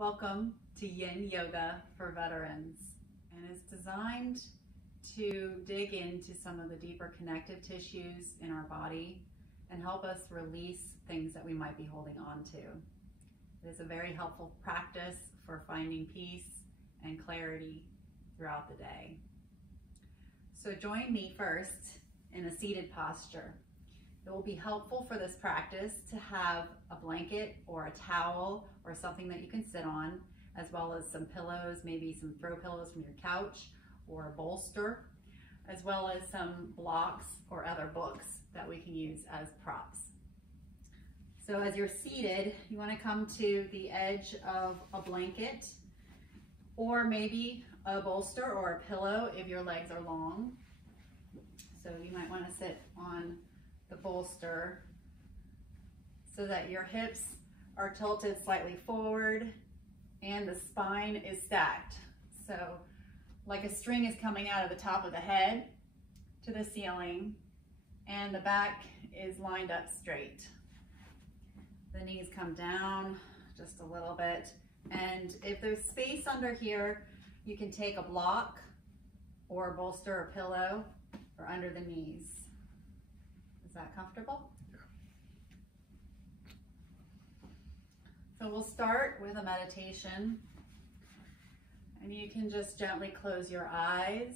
Welcome to Yin Yoga for Veterans, and it's designed to dig into some of the deeper connective tissues in our body and help us release things that we might be holding on to. It is a very helpful practice for finding peace and clarity throughout the day. So join me first in a seated posture. It will be helpful for this practice to have a blanket or a towel or something that you can sit on, as well as some pillows, maybe some throw pillows from your couch or a bolster, as well as some blocks or other books that we can use as props. So as you're seated, you want to come to the edge of a blanket or maybe a bolster or a pillow if your legs are long. So you might want to sit on the bolster so that your hips are tilted slightly forward and the spine is stacked. So like a string is coming out of the top of the head to the ceiling and the back is lined up straight. The knees come down just a little bit, and if there's space under here, you can take a block or a bolster or pillow or under the knees. Is that comfortable? Yeah. So we'll start with a meditation, and you can just gently close your eyes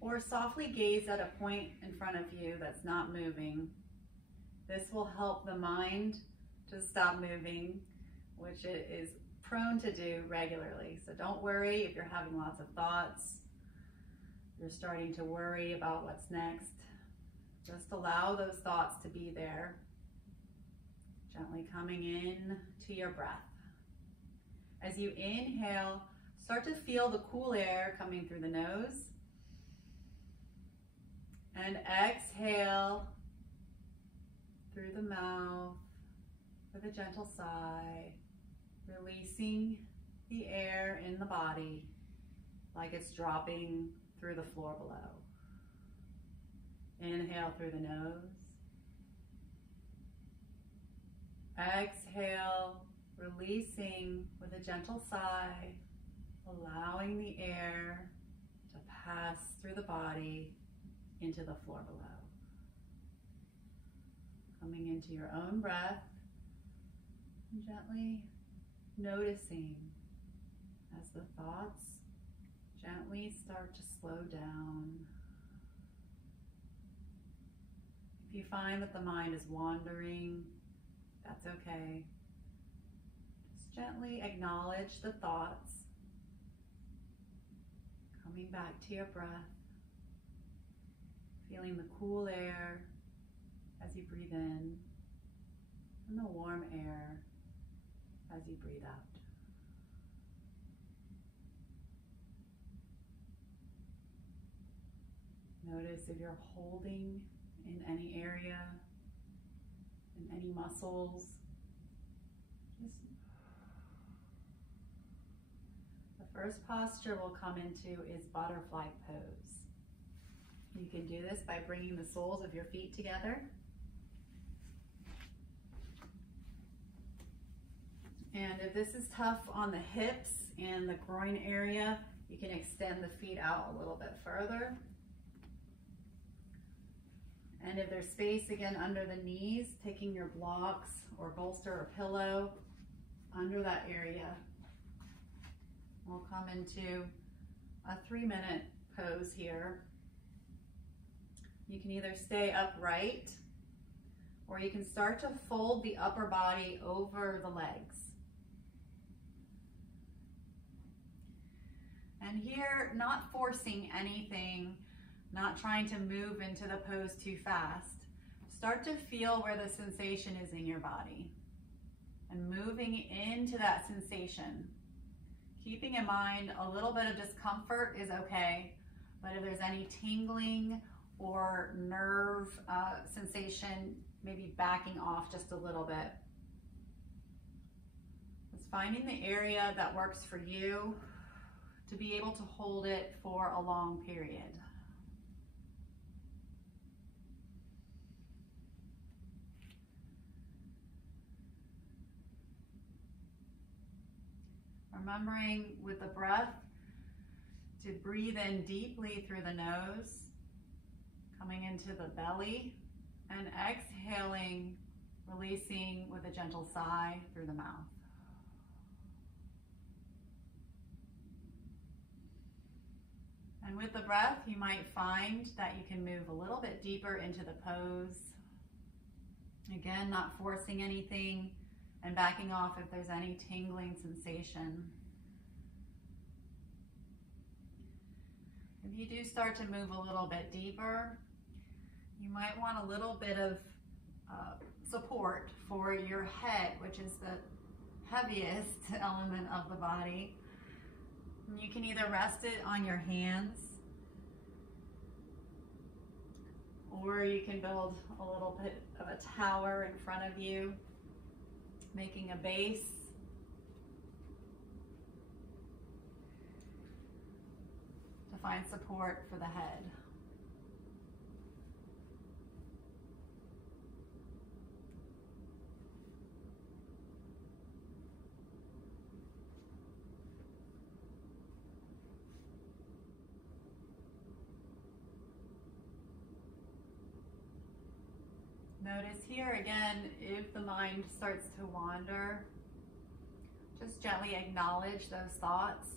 or softly gaze at a point in front of you that's not moving. This will help the mind to stop moving, which it is prone to do regularly. So don't worry if you're having lots of thoughts, you're starting to worry about what's next. Just allow those thoughts to be there, gently coming in to your breath. As you inhale, start to feel the cool air coming through the nose. And exhale through the mouth with a gentle sigh, releasing the air in the body like it's dropping through the floor below. Inhale through the nose. Exhale, releasing with a gentle sigh, allowing the air to pass through the body into the floor below. Coming into your own breath, and gently noticing as the thoughts gently start to slow down. If you find that the mind is wandering, that's okay. Just gently acknowledge the thoughts, coming back to your breath, feeling the cool air as you breathe in, and the warm air as you breathe out. Notice if you're holding in any area, in any muscles. The first posture we'll come into is butterfly pose. You can do this by bringing the soles of your feet together. And if this is tough on the hips and the groin area, you can extend the feet out a little bit further. And if there's space again under the knees, taking your blocks or bolster or pillow under that area. We'll come into a 3-minute pose here. You can either stay upright or you can start to fold the upper body over the legs. And here, not forcing anything, not trying to move into the pose too fast. Start to feel where the sensation is in your body and moving into that sensation. Keeping in mind a little bit of discomfort is okay, but if there's any tingling or nerve sensation, maybe backing off just a little bit. It's finding the area that works for you to be able to hold it for a long period. Remembering with the breath to breathe in deeply through the nose, coming into the belly, and exhaling, releasing with a gentle sigh through the mouth. And with the breath, you might find that you can move a little bit deeper into the pose. Again, not forcing anything and backing off if there's any tingling sensation. If you do start to move a little bit deeper, you might want a little bit of support for your head, which is the heaviest element of the body. And you can either rest it on your hands, or you can build a little bit of a tower in front of you, making a base. To find support for the head. Notice here again, if the mind starts to wander, just gently acknowledge those thoughts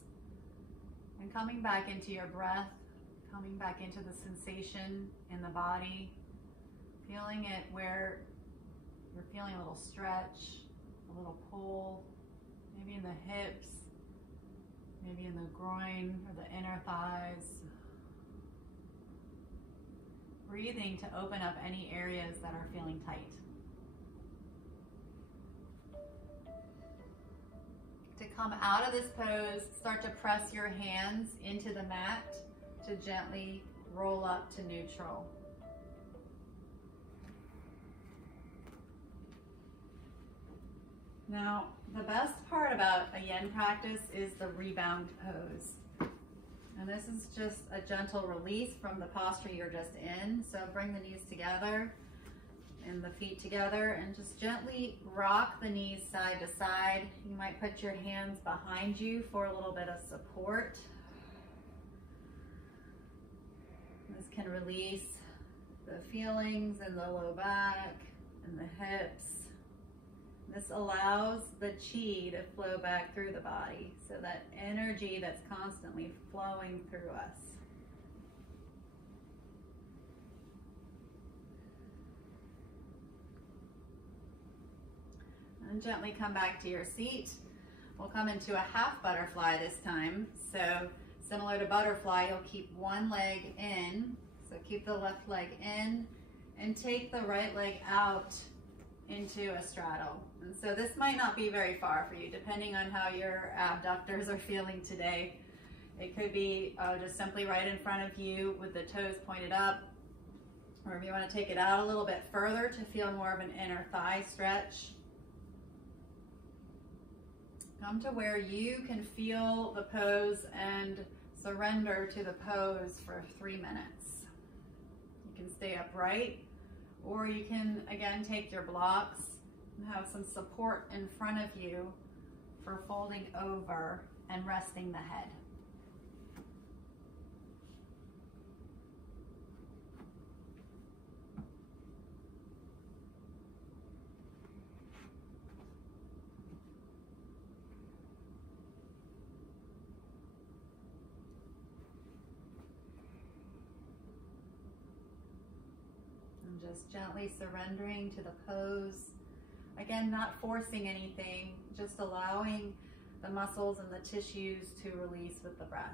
and coming back into your breath, coming back into the sensation in the body, feeling it where you're feeling a little stretch, a little pull, maybe in the hips, maybe in the groin or the inner thighs. Breathing to open up any areas that are feeling tight. To come out of this pose, start to press your hands into the mat to gently roll up to neutral. Now, the best part about a yin practice is the rebound pose. And this is just a gentle release from the posture you're just in. So bring the knees together and the feet together and just gently rock the knees side to side. You might put your hands behind you for a little bit of support. This can release the feelings in the low back and the hips. This allows the chi to flow back through the body, so that energy that's constantly flowing through us. And gently come back to your seat. We'll come into a half butterfly this time. So similar to butterfly, you'll keep one leg in. So keep the left leg in and take the right leg out into a straddle. And so this might not be very far for you, depending on how your abductors are feeling today. It could be just simply right in front of you with the toes pointed up, or if you want to take it out a little bit further to feel more of an inner thigh stretch. Come to where you can feel the pose and surrender to the pose for 3 minutes. You can stay upright, or you can, again, take your blocks and have some support in front of you for folding over and resting the head. Just gently surrendering to the pose. Again, not forcing anything, just allowing the muscles and the tissues to release with the breath.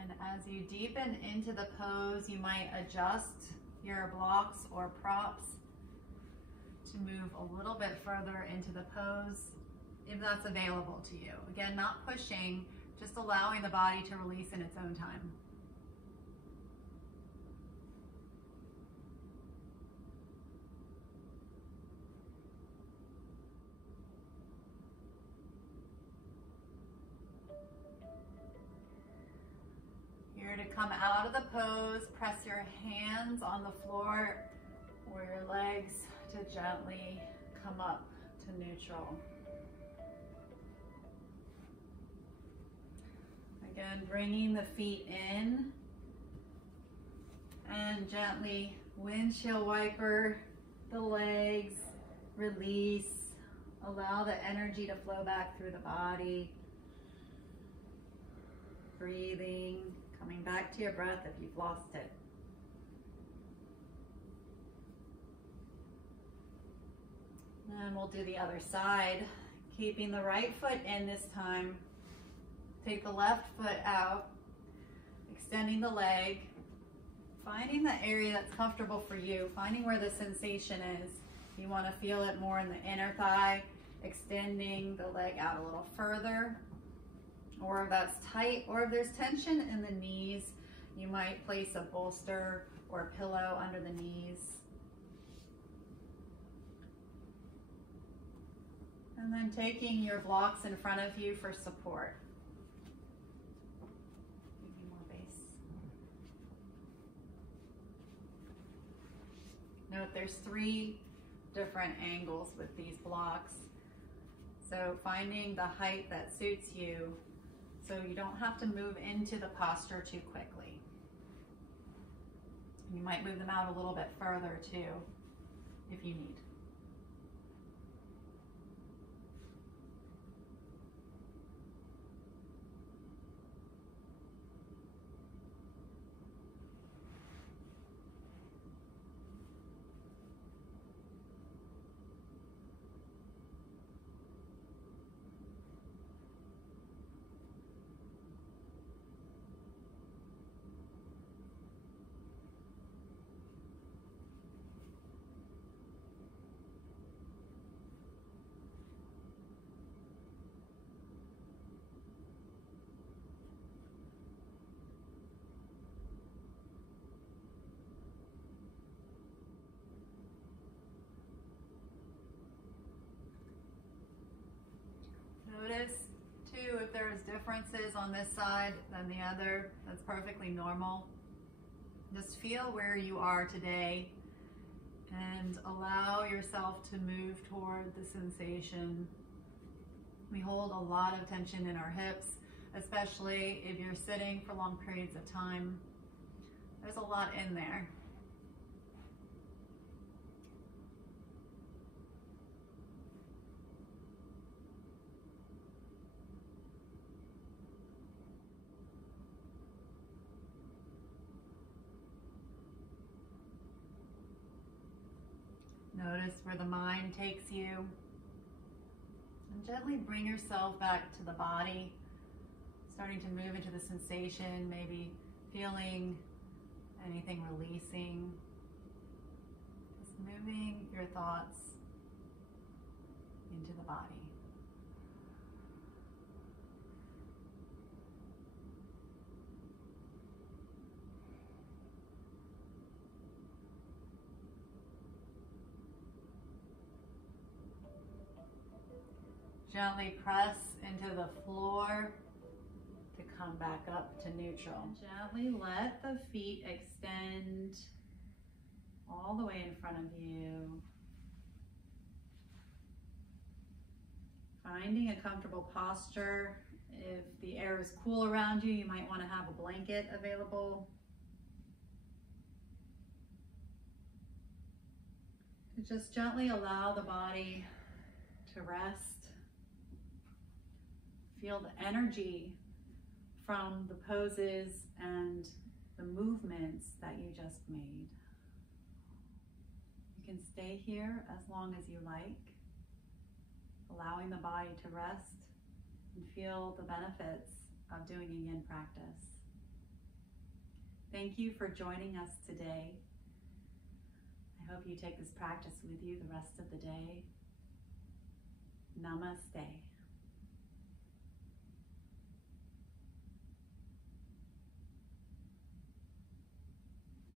And as you deepen into the pose, you might adjust your blocks or props to move a little bit further into the pose if that's available to you. Again, not pushing, just allowing the body to release in its own time. come out of the pose, press your hands on the floor or your legs to gently come up to neutral. Again, bringing the feet in and gently windshield wiper the legs, release, allow the energy to flow back through the body. Breathing, coming back to your breath if you've lost it. And we'll do the other side, keeping the right foot in this time. Take the left foot out, extending the leg, finding the area that's comfortable for you, finding where the sensation is. You want to feel it more in the inner thigh, extending the leg out a little further. Or if that's tight, or if there's tension in the knees, you might place a bolster or a pillow under the knees. And then taking your blocks in front of you for support. Give you more base. Note there's 3 different angles with these blocks. So finding the height that suits you so you don't have to move into the posture too quickly. You might move them out a little bit further too, if you need. Notice too if there's differences on this side than the other. That's perfectly normal. Just feel where you are today and allow yourself to move toward the sensation. We hold a lot of tension in our hips, especially if you're sitting for long periods of time. There's a lot in there. Notice where the mind takes you. And gently bring yourself back to the body, starting to move into the sensation, maybe feeling anything releasing. Just moving your thoughts into the body. Gently press into the floor to come back up to neutral. Gently let the feet extend all the way in front of you. Finding a comfortable posture. If the air is cool around you, you might want to have a blanket available. Just gently allow the body to rest. Feel the energy from the poses and the movements that you just made. You can stay here as long as you like, allowing the body to rest and feel the benefits of doing a yin practice. Thank you for joining us today. I hope you take this practice with you the rest of the day. Namaste.